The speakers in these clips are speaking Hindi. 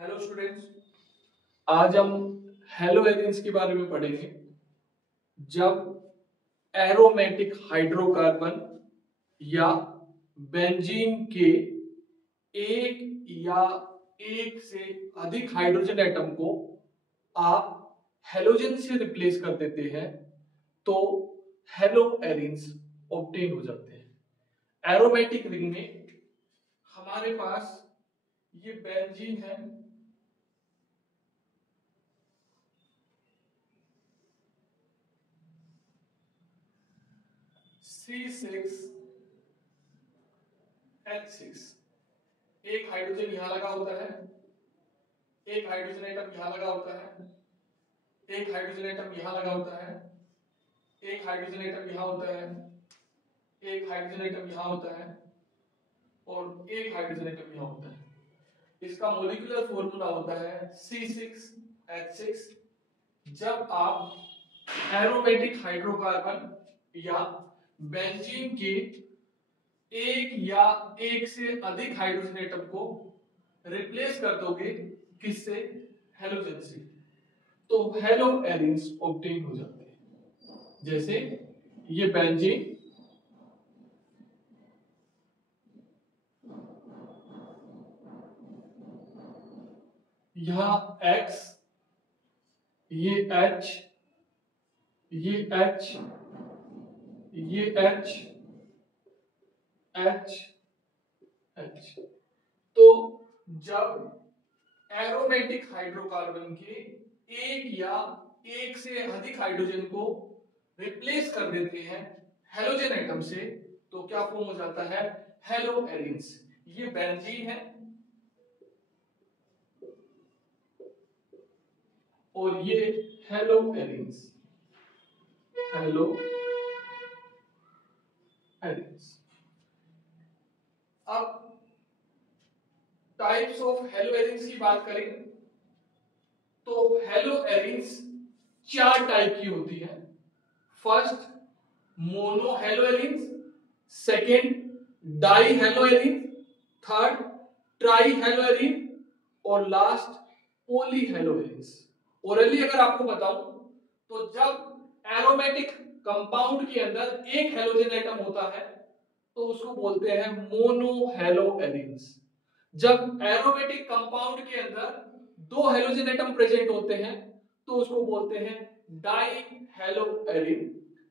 हेलो स्टूडेंट्स, आज हम हेलोजेन्स के बारे में पढ़ेंगे। जब एरोमेटिक हाइड्रोकार्बन या बेंजीन के एक या एक से अधिक हाइड्रोजन एटम को आप हेलोजन से रिप्लेस कर देते हैं तो हेलोएरिन्स ऑब्टेन हो जाते हैं। एरोमेटिक रिंग में हमारे पास ये बेंजीन है, C6H6। एक हाइड्रोजन यहां लगा होता है, एक हाइड्रोजन एटम यहां लगा होता है, एक हाइड्रोजन एटम यहां लगा होता है, एक हाइड्रोजन एटम यहां होता है, एक हाइड्रोजन एटम यहां होता है और एक हाइड्रोजन एटम यहां होता है। इसका मॉलिक्यूलर फॉर्मूला होता है C6H6। जब आप एरोमेटिक हाइड्रोकार्बन या बेंजीन के एक या एक से अधिक हाइड्रोजन एटम को रिप्लेस कर दोगे किससे? हेलोजन से, तो हेलोएरिन्स ऑब्टेन हो जाते हैं। जैसे ये बेंजीन, यहां X, ये H, ये H, ये H, H, H। तो जब एरोमेटिक हाइड्रोकार्बन के एक या एक से अधिक हाइड्रोजन को रिप्लेस कर देते हैं हेलोजन एटम से तो क्या फॉर्म हो जाता है? हेलोएरिन्स। ये बेंजीन है और ये हेलोएरिन्स, हेलोएरिन्स। अब टाइप्स ऑफ हेलोएरिन्स की बात करें तो हेलोएरिन्स चार टाइप की होती है। First mono haloarenes, second di haloarene, third tri haloarene और लास्ट पोली हेलोएरिन्स। ओरली अगर आपको बताऊं तो जब एरोमेटिक कंपाउंड के अंदर एक हेलोजन एटम होता है तो उसको बोलते हैं मोनो हेलोएरिन्स। जब एरोमेटिक कंपाउंड के अंदर दो हेलोजन एटम प्रेजेंट होते हैं तो उसको बोलते हैं डाई हेलोएरिन।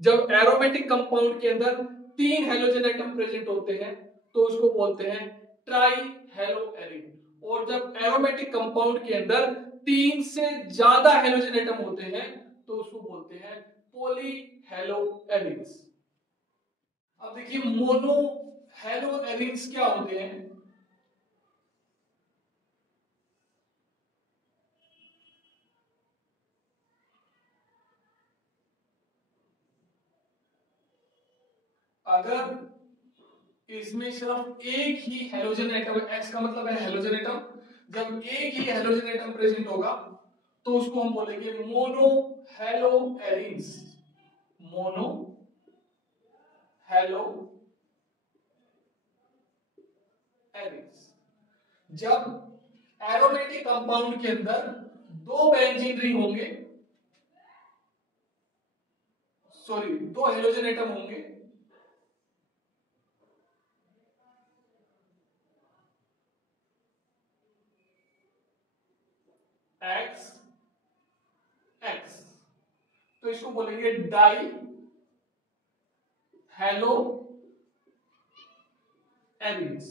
जब एरोमेटिक कंपाउंड के अंदर तीन हेलोजन एटम प्रेजेंट होते हैं तो उसको बोलते हैं ट्राई हेलोएरिन। और जब एरोमेटिक कंपाउंड के अंदर तीन से ज्यादा हेलोजन एटम होते हैं तो उसको बोलते हैं पॉली हेलोएरिन्स। अब देखिए मोनो हेलोएरिन्स क्या होते हैं। अगर इसमें सिर्फ एक ही हेलोजन एटम, X का मतलब है हेलोजन एटम, जब एक ही हेलोजन एटम प्रेजेंट होगा तो उसको हम बोलेंगे मोनो हेलोएरिन्स। मोनो हेलोएरिन्स। जब एरोमेटिक कंपाउंड के अंदर दो बेंजीन रिंग होंगे, सॉरी दो हेलोजन एटम होंगे, X X, तो इसको बोलेंगे डाई हेलोएरिन्स।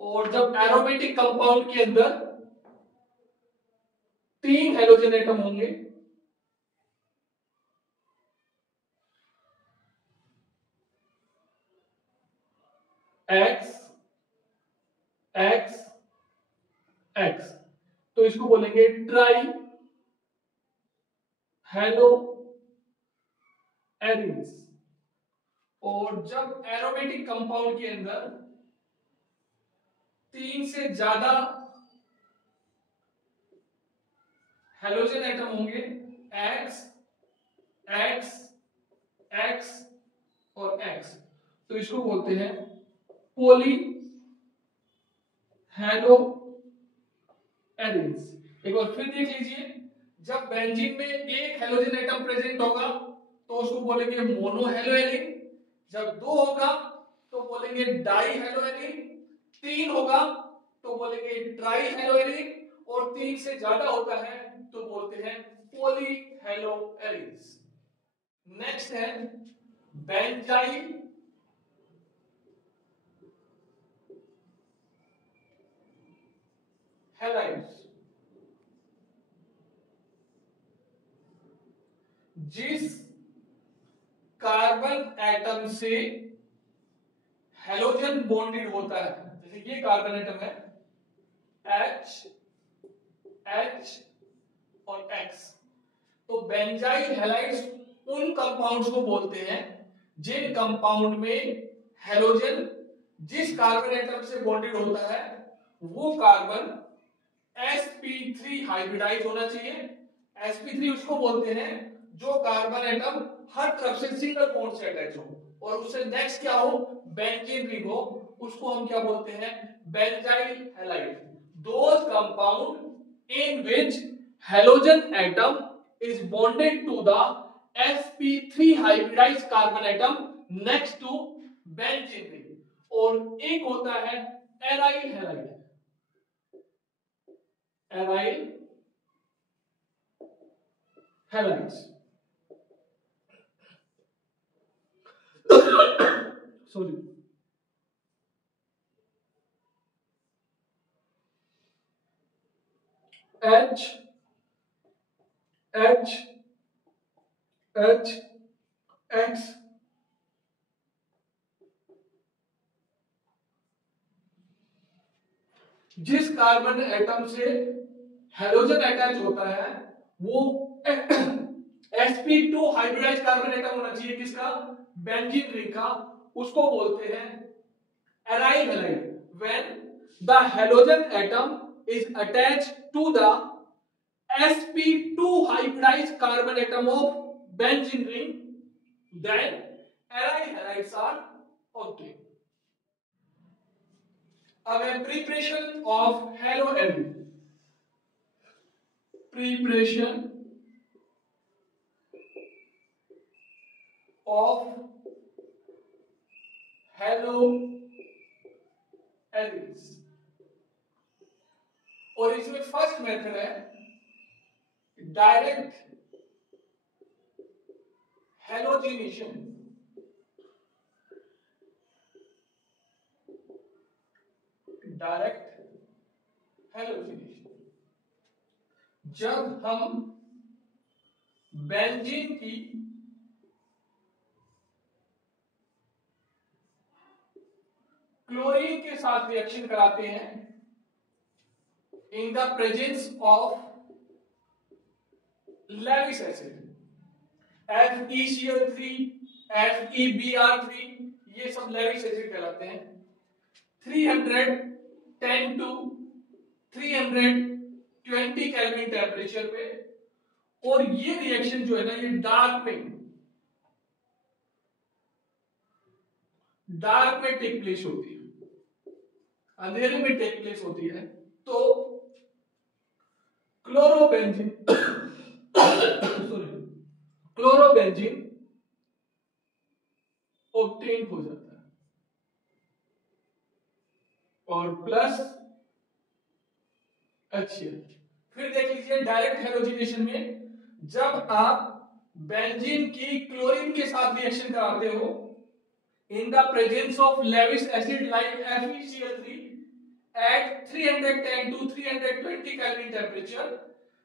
और जब एरोमेटिक कंपाउंड के अंदर तीन हेलोजन एटम होंगे, X X X, तो इसको बोलेंगे ट्राई हेलोएरिन्स। और जब एरोमेटिक कंपाउंड के अंदर तीन से ज्यादा हेलोजन एटम होंगे, X X X और X, तो इसको बोलते हैं पॉली हेलोएरिन्स। एरिन्स। एक बार फिर देख लीजिए, जब बेंजीन में एक हेलोजन एटम प्रेजेंट होगा तो उसको बोलेंगे मोनो हेलो एरिन, जब दो होगा तो बोलेंगे डाई हेलो एरिन, तीन होगा तो बोलेंगे ट्राई हेलो एरिन, और तीन से ज्यादा होता है तो बोलते हैं पॉली हेलो एरिन्स। नेक्स्ट है बेंजाइल हैलाइड्स। जिस कार्बन एटम से हेलोजन बॉन्डेड होता है, जैसे ये कार्बन एटम है H, H और X, तो बेंजाइल हैलाइड्स उन कंपाउंड्स को बोलते हैं जिन कंपाउंड में हेलोजन जिस कार्बन एटम से बॉन्डेड होता है वो कार्बन sp3 हाइब्रिडाइज होना चाहिए। sp3 उसको बोलते हैं जो कार्बन एटम हर तरफ से सिंगल बॉन्ड से अटैच हो और उससे नेक्स्ट क्या हो, बेंजीन रिंग हो, उसको हम क्या बोलते हैं, benzyl halide. Those compound in which halogen atom is bonded to the sp3 hybridized carbon atom next to benzene ring। और एक होता है aryl halide, aryl halides sorry H H H X जिस कार्बन एटम से हेलोजन अटैच होता है वो sp2 हाइब्रिडाइज्ड कार्बन एटम होना चाहिए, किसका, बेंजीन रिंग का, उसको बोलते हैं aryl halide. When the halogen atom is attached to the sp2 hybridized carbon atom of benzene ring, then aryl halides are obtained. Again, preparation of haloarine. Preparation of haloarines, और इसमें फर्स्ट मेथड है डायरेक्ट हेलोजिनेशन। डायरेक्ट हेलोजिनेशन, जब हम बेंजीन की क्लोरीन के साथ रिएक्शन कराते हैं इन the presence of Lewis acid, FeCl3, FeBr3, ये सब लेविस एसिड कहलाते हैं। 310 to 320 केल्विन टेम्परेचर पे, और ये रिएक्शन जो है ना, ये डार्क में टेक प्लेस होती है, अंधेरे में टेक प्लेस होती है। तो क्लोरोबेंजीन क्लोरोबेंजीन ऑब्टेन हो जाता है, और प्लस HCl। फिर देख लीजिए डायरेक्ट हेलोजिनेशन में, जब आप बेंजीन की क्लोरीन के साथ रिएक्शन कराते हो in the presence of Lewis acid like FeCl3 at 310 to 320 kelvin temperature,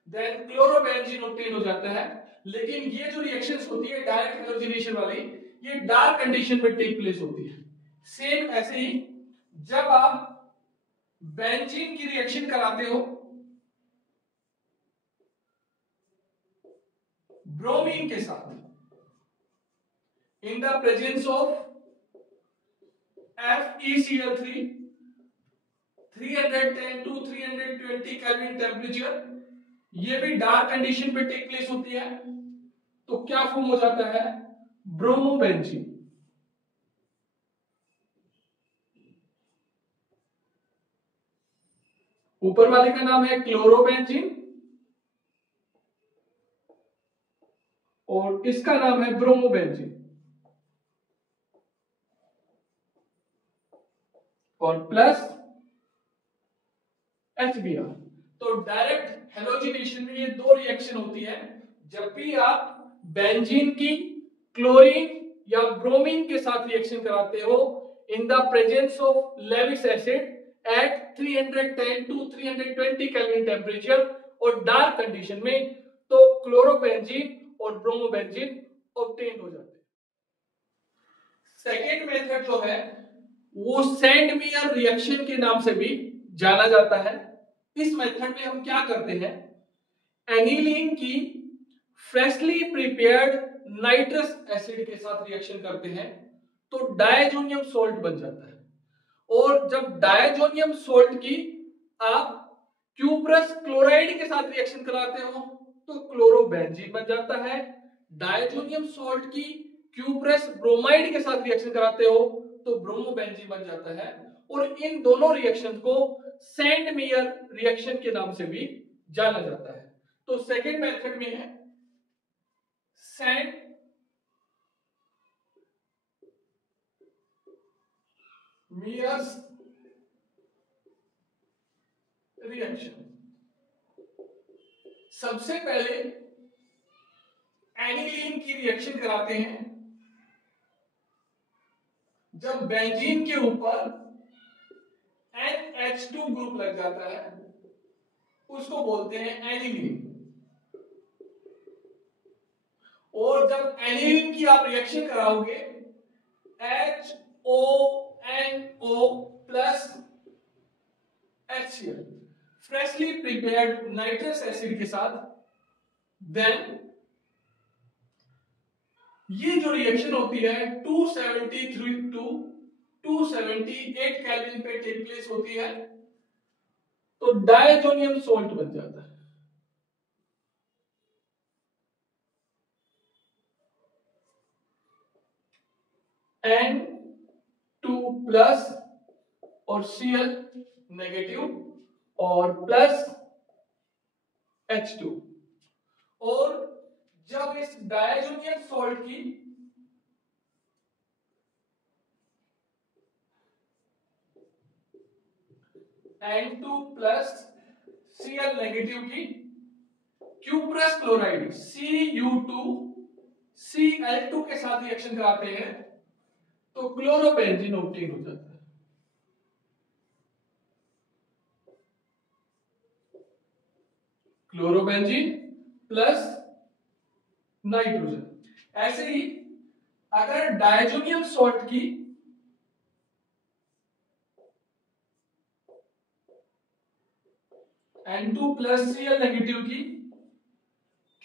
then chlorobenzene obtain हो जाता है। लेकिन ये जो रिएक्शंस होती है डायरेक्ट हेलोजिनेशन वाली, ये डार्क कंडीशन में टेक प्लेस होती है। सेम ऐसे ही जब आप बेंजीन की रिएक्शन कराते हो ब्रोमीन के साथ इन the presence of FeCl3 310 to 320 kelvin temperature, ये भी डार्क कंडीशन पे टेक प्लेस होती है, तो क्या फॉर्म हो जाता है, ब्रोमोबेंजीन। ऊपर वाले का नाम है क्लोरोबेंजीन और इसका नाम है ब्रोमोबेंजीन और प्लस HBr। तो डायरेक्ट हेलोजिनेशन में ये दो रिएक्शन होती है। जब भी आप बेंजीन की क्लोरीन या ब्रोमीन के साथ रिएक्शन कराते हो in the presence of Lewis acid at 310 to 320 kelvin temperature और डार्क कंडीशन में, तो क्लोरोबेंजीन और ब्रोमोबेंजीन ऑब्टेन हो जाते हैं। सेकेंड मेथड जो है वो सैंडमेयर रिएक्शन के नाम से भी जाना जाता है। इस मेथड में हम क्या करते हैं, एनिलीन की फ्रेशली प्रिपेयर्ड नाइट्रस एसिड के साथ रिएक्शन करते हैं तो डायजोनियम सॉल्ट बन जाता है। और जब डायजोनियम सॉल्ट की आप क्यूप्रस क्लोराइड के साथ रिएक्शन कराते हो तो क्लोरोबेंजीन बन जाता है। डायजोनियम सॉल्ट की क्यूप्रस ब्रोमाइड के साथ रिएक्शन कराते हो तो ब्रोमोबेंजीन बन जाता है। और इन दोनों रिएक्शन को सैंडमेयर रिएक्शन के नाम से भी जाना जाता है। तो सेकेंड मेथड में है सैंड मेयर्स रिएक्शन। सबसे पहले एनिलीन की रिएक्शन कराते हैं। जब बेंजीन के ऊपर NH2 ग्रुप लग जाता है उसको बोलते हैं एनिलीन। और जब एनिलीन की आप रिएक्शन कराओगे HONO plus HCl freshly prepared nitrous acid के साथ, देन ये जो रिएक्शन होती है 273 टू 278 केल्विन पे टेक प्लेस होती है तो डायजोनियम सॉल्ट बन जाता है। N2 प्लस और Cl नेगेटिव और प्लस H2। और जब इस डायजोनियम सॉल्ट की N2 प्लस Cl नेगेटिव की क्यूप्रस क्लोराइड Cu2 Cl2 के साथ रिएक्शन कराते हैं तो क्लोरोबेंजीन ऑब्टेन हो जाता है। Chlorobenzene plus nitrogen. ऐसे ही अगर डायजोनियम सॉल्ट की N2 प्लस Cl नेगेटिव की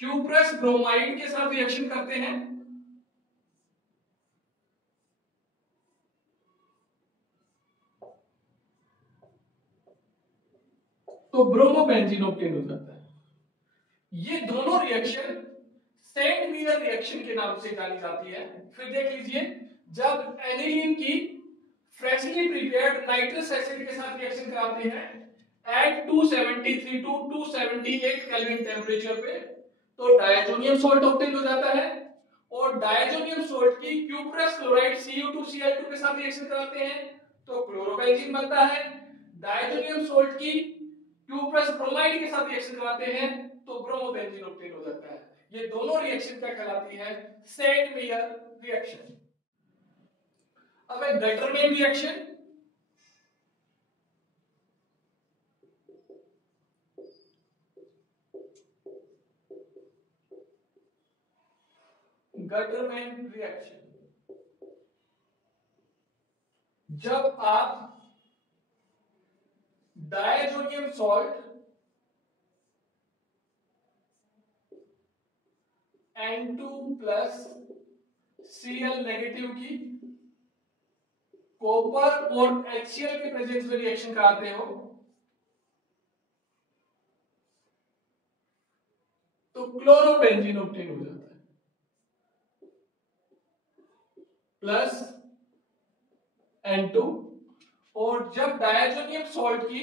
क्यूप्रस ब्रोमाइड के साथ रिएक्शन करते हैं तो ब्रोमोबेंजीन ऑब्टेन हो जाता है। ये दोनों रिएक्शन सैंडमेयर रिएक्शन के नाम से जानी जाती है। फिर देख लीजिए, जब एनिलीन की फ्रेशली प्रिपेयर्ड नाइट्रस एसिड के साथ रिएक्शन कराते हैं एट 273 टू 278 केल्विन टेम्परेचर पे तो डायजोनियम सॉल्ट ऑब्टेन हो जाता है। और डायजोनियम सॉल्ट की क्यूप्रस क्लोराइड Cu2 Cl2 के साथ रिएक्शन कराते हैं तो क्लोरोबेंजीन बनता है। डायजोनियम सॉल्ट की क्यूप्रस ब्रोमाइड के साथ रिएक्शन कराते हैं तो ब्रोमोबेंजीन ऑब्टेन हो जाता है। ये दोनों रिएक्शन क्या कहलाती है, सैंडमेयर रिएक्शन। अब एक गटरमैन रिएक्शन। गटरमैन रिएक्शन, जब आप diazonium salt N2 plus Cl negative की कॉपर और HCl के प्रेजेंस में रिएक्शन कराते हो तो क्लोरोबेंजीन ऑब्टेन हो जाता है प्लस N2। और जब डायजोनियम सॉल्ट की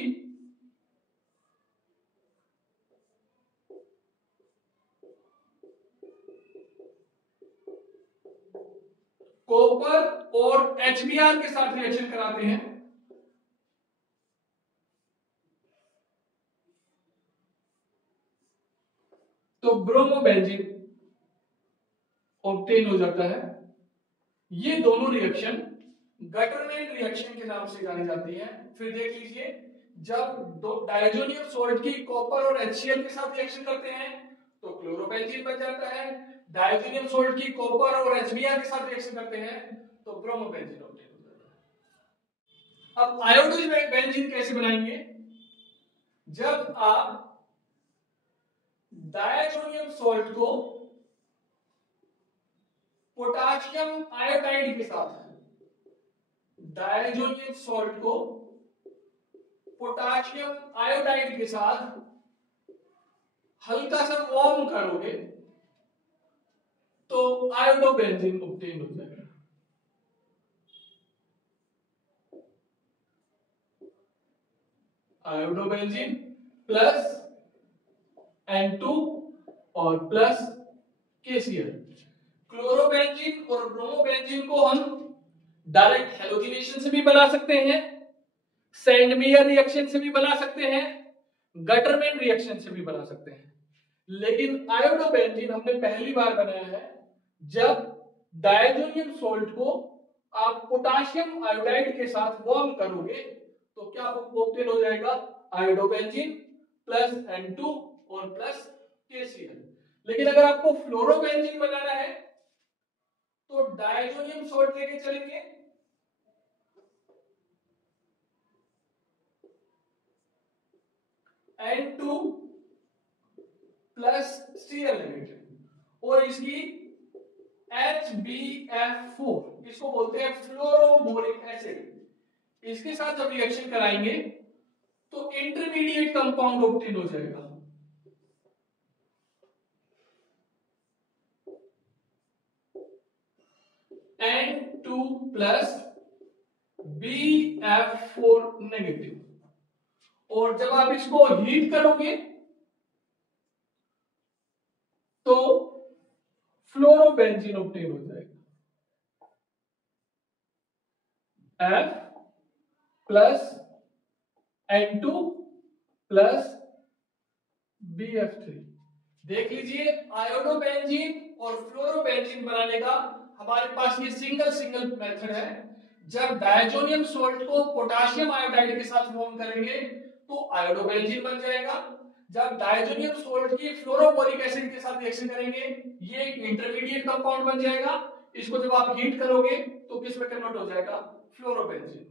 कॉपर और HBr के साथ रिएक्शन कराते हैं तो ब्रोमोबेंजीन ऑब्टेन हो जाता है। ये दोनों रिएक्शन गटरमैन रिएक्शन के नाम से जानी जाती है। फिर देख लीजिए, जब दो डायजोनियम सॉल्ट की कॉपर और HCl के साथ रिएक्शन करते हैं तो क्लोरोबेंजीन बन जाता है। डायजोनियम सॉल्ट की कॉपर और HBr के साथ रिएक्शन करते हैं तो ब्रोमोबेंजीन ऑब्टेन हो जाता है। अब आयोडीन बेंजीन कैसे बनाएंगे? जब आप डायजोनियम सॉल्ट को पोटाशियम आयोडाइड के साथ, डायजोनियम सॉल्ट को पोटाशियम आयोडाइड के साथ हल्का सा वार्म करोगे तो आयोडोबेंजीन ऑब्टेन हो जाएगा। आयोडोबेंजीन प्लस N2 और प्लस KCl। क्लोरोबेंजीन और ब्रोमोबेंजीन को हम डायरेक्ट हैलोजिनेशन से भी बना सकते हैं, सैंडमेयर रिएक्शन से भी बना सकते हैं, गटरमैन रिएक्शन से भी बना सकते हैं। लेकिन आयोडोबेंजीन हमने पहली बार बनाया है जब डायजोनियम सॉल्ट को आप पोटाशियम आयोडाइड के साथ वार्म करोगे तो क्या ऑब्टेन हो जाएगा? आयोडोबेंजीन प्लस N2 और प्लस KCl। लेकिन अगर आपको फ्लोरोबेंजीन बनाना है तो डायजोनियम सॉल्ट लेके चलेंगे, N2 प्लस Cl नेगेटिव और इसकी HbF4, इसको बोलते हैं फ्लोरोबोरिक एसिड। इसके साथ जब रिएक्शन कराएंगे तो इंटरमीडिएट कंपाउंड ऑब्टेन हो जाएगा, N2 प्लस BF4 नेगेटिव। और जब आप इसको हीट करोगे तो फ्लोरोबेंजीन ऑब्टेन हो जाएगा, F plus N2 plus BF3। देख लीजिए, आयोडोबेंजीन और फ्लोरोबेंजीन बनाने का हमारे पास ये सिंगल मेथड है। जब डायजोनियम सॉल्ट को पोटाशियम आयोडाइड के साथ वार्म करेंगे तो आयोडोबेंजीन बन जाएगा। जब डायजोनियम सॉल्ट की फ्लोरोबोरिक एसिड के साथ रिएक्शन करेंगे ये एक इंटरमीडिएट कंपाउंड बन जाएगा। इसको जब आप हीट करोगे तो किस में कन्वर्ट हो जाएगा? फ्लोरोबेंजीन।